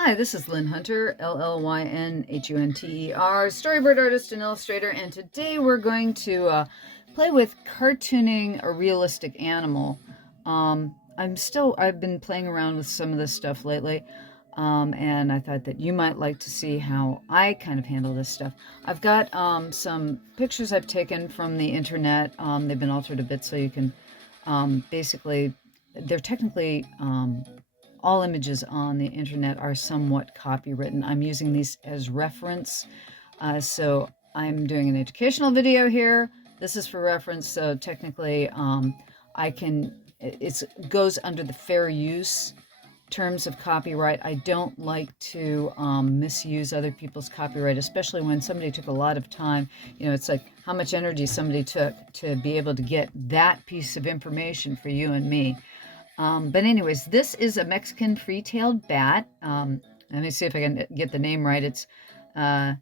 Hi, this is Llyn Hunter, Llynhunter, storyboard artist and illustrator, and today we're going to play with cartooning a realistic animal. I've been playing around with some of this stuff lately, and I thought that you might like to see how I kind of handle this stuff. I've got some pictures I've taken from the internet. They've been altered a bit so you can basically, they're technically all images on the internet are somewhat copywritten. I'm using these as reference. So I'm doing an educational video here. This is for reference. So technically it goes under the fair use terms of copyright. I don't like to misuse other people's copyright, especially when somebody took a lot of time. You know, it's like how much energy somebody took to be able to get that piece of information for you and me. But anyways, this is a Mexican free-tailed bat. Let me see if I can get the name right. It's Tardida.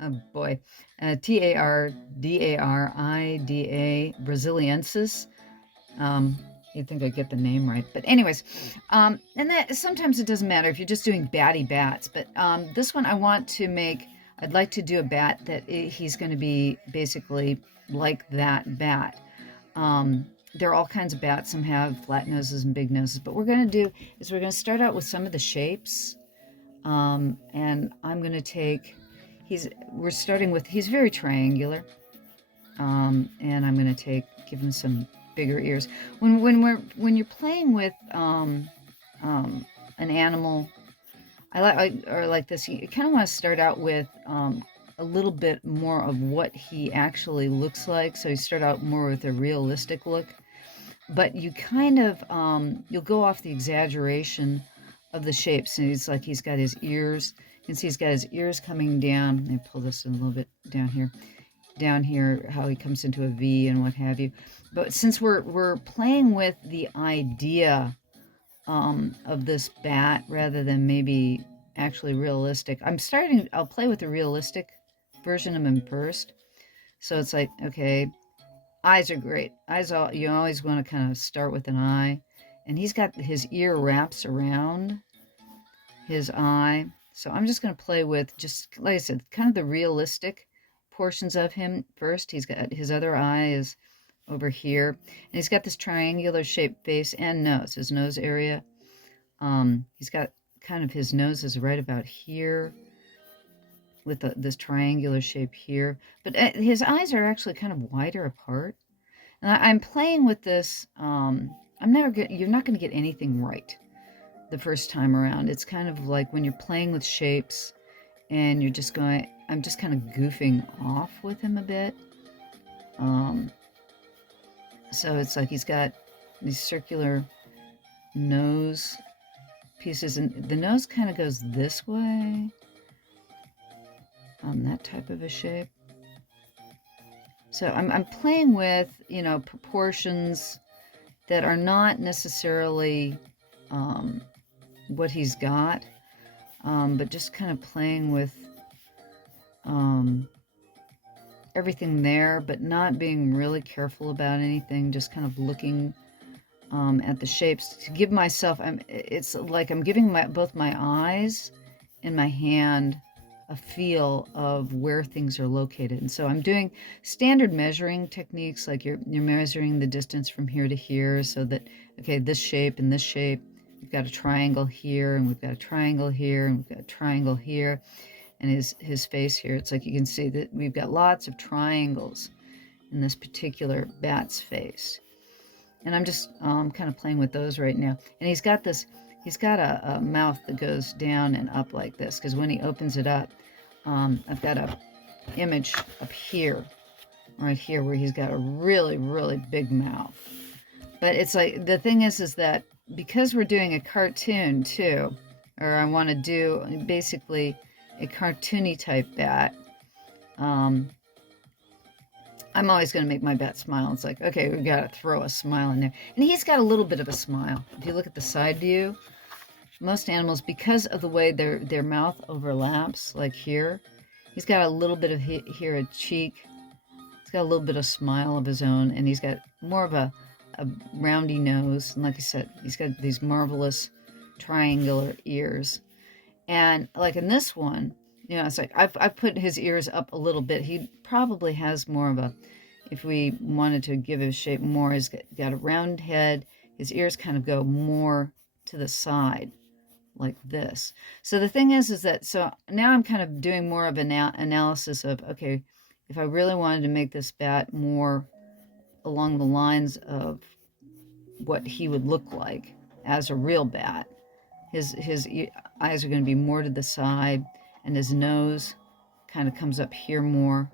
Oh boy, Tardarida Brasiliensis. You'd think I'd get the name right, but anyways, and that sometimes it doesn't matter if you're just doing batty bats. But this one I'd like to do a bat that he's going to be basically like that bat. There are all kinds of bats. Some have flat noses and big noses, but what we're going to do is we're going to start out with some of the shapes. And I'm going to take, he's very triangular. And I'm going to give him some bigger ears. When you're playing with an animal, like this, you kind of want to start out with a little bit more of what he actually looks like. So you start out more with a realistic look, but you kind of you'll go off the exaggeration of the shapes. And he's got his ears. You can see he's got his ears coming down. Let me pull this in a little bit down here, how he comes into a V and what have you. But since we're playing with the idea of this bat rather than maybe actually realistic, I'll play with the realistic version of him first. So it's like, okay, eyes are great. You always want to kind of start with an eye. And he's got his ear wraps around his eye. So I'm just going to play with, just like I said, kind of the realistic portions of him first. He's got his other eye is over here, and he's got this triangular shaped face and nose. His nose area, he's got kind of, his nose is right about here with this triangular shape here, but his eyes are actually kind of wider apart. And I'm playing with this. You're not going to get anything right the first time around. It's kind of like when you're playing with shapes and I'm just kind of goofing off with him a bit. So it's like he's got these circular nose pieces, and the nose kind of goes this way on that type of a shape. So I'm playing with, proportions that are not necessarily what he's got, but just kind of playing with everything there, but not being really careful about anything, just kind of looking at the shapes to give myself, it's like I'm giving both my eyes and my hand a feel of where things are located. And so I'm doing standard measuring techniques, like you're measuring the distance from here to here, so that, okay, this shape and this shape, we've got a triangle here, and we've got a triangle here, and we've got a triangle here, and his face here. It's like you can see that we've got lots of triangles in this particular bat's face. And I'm just kind of playing with those right now. And he's got a mouth that goes down and up like this, because when he opens it up, I've got a image up here, right here, where he's got a really, really big mouth. But it's like, the thing is that because we're doing a cartoon too, or I want to do basically a cartoony type bat, I'm always going to make my bat smile. It's like, okay, we got to throw a smile in there. And he's got a little bit of a smile. If you look at the side view, most animals, because of the way their mouth overlaps, like here, he's got a little bit of here, a cheek. He's got a little bit of smile of his own, and he's got more of a a roundy nose. And like I said, he's got these marvelous triangular ears. And like in this one, you know, it's like I've put his ears up a little bit. He probably has more of a, if we wanted to give his shape more, he's got a round head. His ears kind of go more to the side like this. So the thing is that, so now I'm kind of doing more of an analysis of, okay, if I really wanted to make this bat more along the lines of what he would look like as a real bat, his eyes are going to be more to the side, and his nose kind of comes up here more.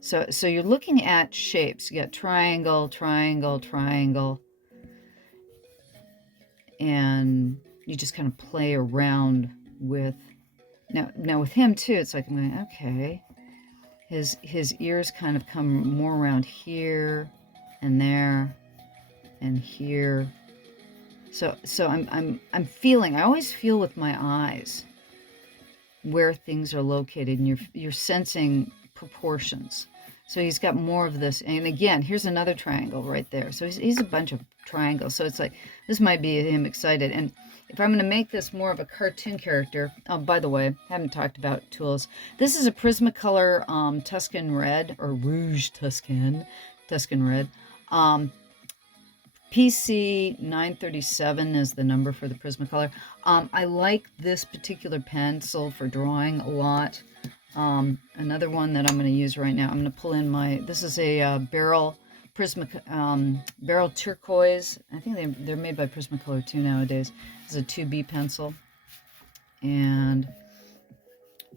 So you're looking at shapes. You got triangle, triangle, triangle, and you just kind of play around with. Now with him too, it's like I'm going, okay, his ears kind of come more around here and there and here. So I'm feeling. I always feel with my eyes where things are located, and you're sensing proportions. So he's got more of this, and again, here's another triangle right there. So he's a bunch of triangles. So it's like this might be him excited. And if I'm going to make this more of a cartoon character, oh, by the way, I haven't talked about tools. This is a Prismacolor Tuscan Red, or Rouge Tuscan Red. PC937 is the number for the Prismacolor. I like this particular pencil for drawing a lot. Another one that I'm going to use right now, I'm going to pull in my, this is a Berol Turquoise. I think they're made by Prismacolor too nowadays. It's a 2B pencil. And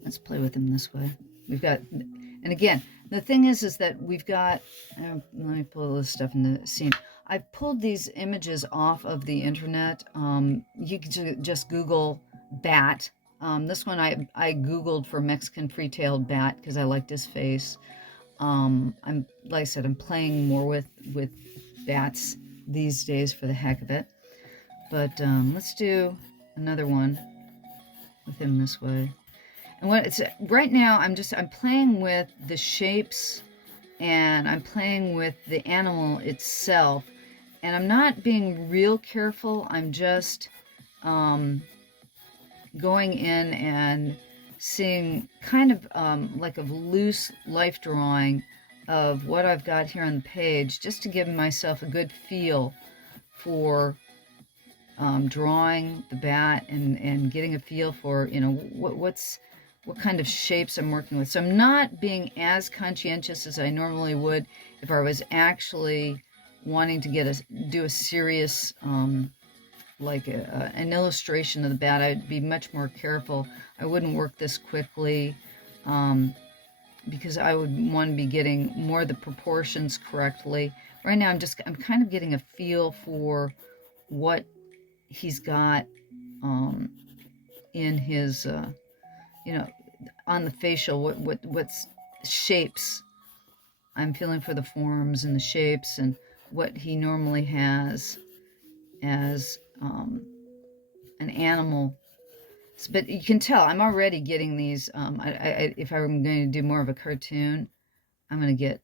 let's play with them this way. We've got, and again, the thing is that we've got, let me pull this stuff in the scene. I've pulled these images off of the internet. You can just Google bat. This one I Googled for Mexican free-tailed bat because I liked his face. Like I said, I'm playing more with bats these days for the heck of it. But let's do another one with him this way. And what it's right now, I'm playing with the shapes, and I'm playing with the animal itself, and I'm not being real careful. I'm just going in and seeing kind of like a loose life drawing of what I've got here on the page, just to give myself a good feel for drawing the bat and getting a feel for, you know, what kind of shapes I'm working with. So I'm not being as conscientious as I normally would if I was actually wanting to do a serious like an illustration of the bat. I'd be much more careful. I wouldn't work this quickly because I would want to be getting more of the proportions correctly. Right now I'm kind of getting a feel for what he's got in his you know, on the facial, what's shapes. I'm feeling for the forms and the shapes and what he normally has as an animal. But you can tell I'm already getting these. If I'm going to do more of a cartoon, I'm going to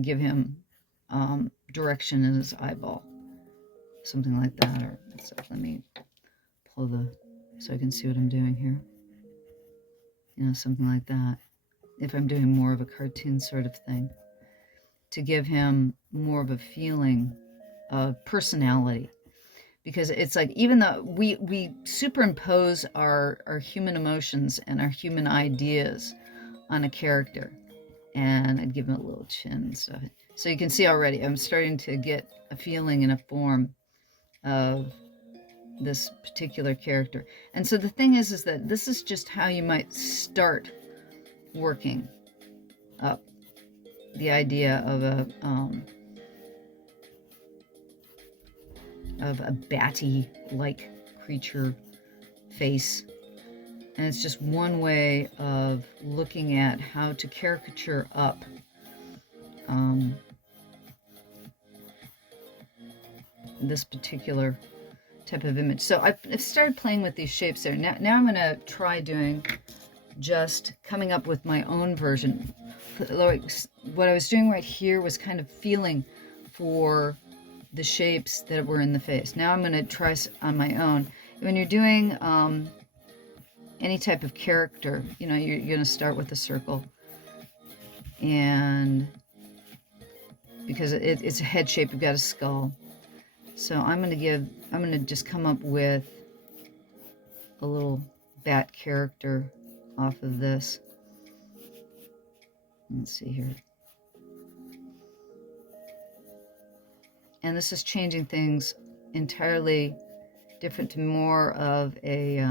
give him direction in his eyeball, something like that. Or let me pull so I can see what I'm doing here. You know, something like that. If I'm doing more of a cartoon sort of thing, to give him more of a feeling of personality. Because it's like, even though we superimpose our human emotions and our human ideas on a character, and I'd give him a little chin and stuff. So you can see already I'm starting to get a feeling and a form of this particular character. And so the thing is that this is just how you might start working up the idea of a batty-like creature face. And it's just one way of looking at how to caricature up this particular type of image. So I've started playing with these shapes there. Now I'm going to try doing just coming up with my own version. Like what I was doing right here was kind of feeling for the shapes that were in the face. Now I'm going to try on my own. When you're doing any type of character, you know, you're going to start with a circle, and because it's a head shape, you've got a skull. So I'm going to just come up with a little bat character off of this. Let's see here. And this is changing things entirely different to more of a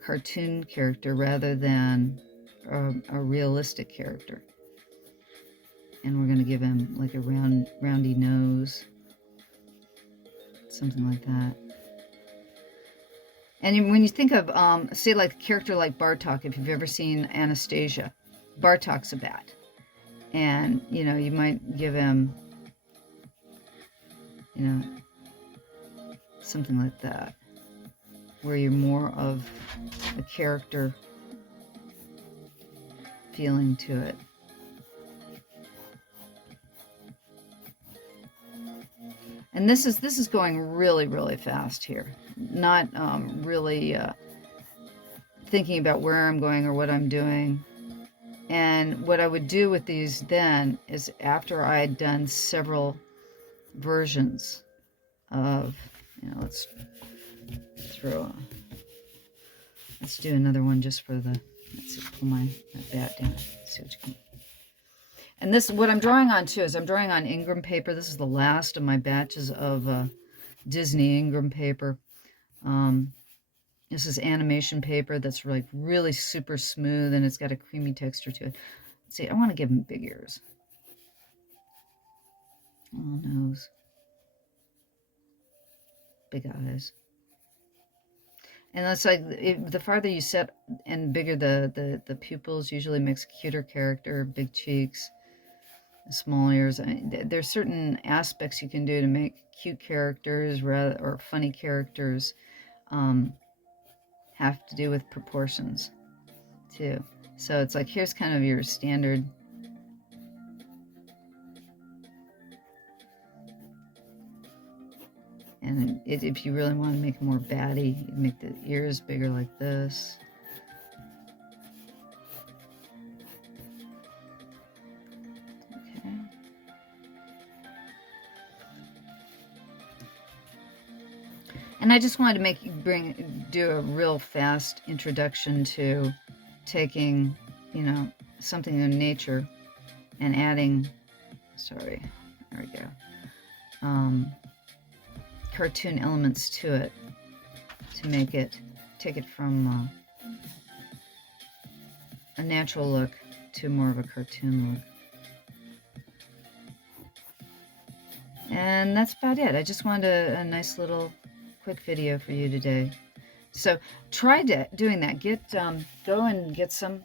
cartoon character rather than a realistic character. And we're going to give him like a roundy nose, something like that. And when you think of, say, like a character like Bartok, if you've ever seen Anastasia, Bartok's a bat. And, you know, you might give him, you know, something like that, where you're more of a character feeling to it. And this is going really, really fast here. Not really thinking about where I'm going or what I'm doing. And what I would do with these then is, after I had done several versions of, you know, let's do another one just for the, let's see, pull my bat down, see what you can. And this, what I'm drawing on too, is I'm drawing on Ingram paper. This is the last of my batches of Disney Ingram paper. This is animation paper that's like really super smooth, and it's got a creamy texture to it. Let's see, I want to give him big ears. Little nose. Big eyes. And that's like, the farther you set and bigger the pupils usually makes a cuter character. Big cheeks, small ears. I mean, there's certain aspects you can do to make cute characters or funny characters. Have to do with proportions too. So it's like, here's kind of your standard. And if you really want to make it more batty, you make the ears bigger like this. Okay. And I just wanted to do a real fast introduction to taking, you know, something in nature and adding, sorry, there we go, cartoon elements to it to make it, take it from a natural look to more of a cartoon look. And that's about it. I just wanted a nice little quick video for you today. So try doing that. Go and get some,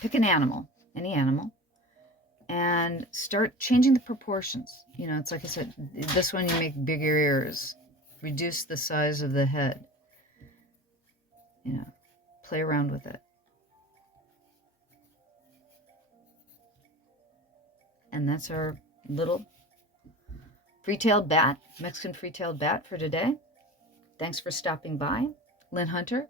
pick an animal, any animal, and start changing the proportions. You know, it's like I said, this one you make bigger ears, reduce the size of the head, you know, play around with it. And that's our little free-tailed bat, Mexican free-tailed bat for today. Thanks for stopping by. Llyn Hunter,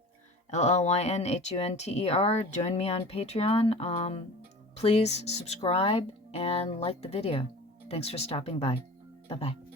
LLYNHUNTER. Join me on Patreon. Please subscribe and like the video. Thanks for stopping by. Bye-bye.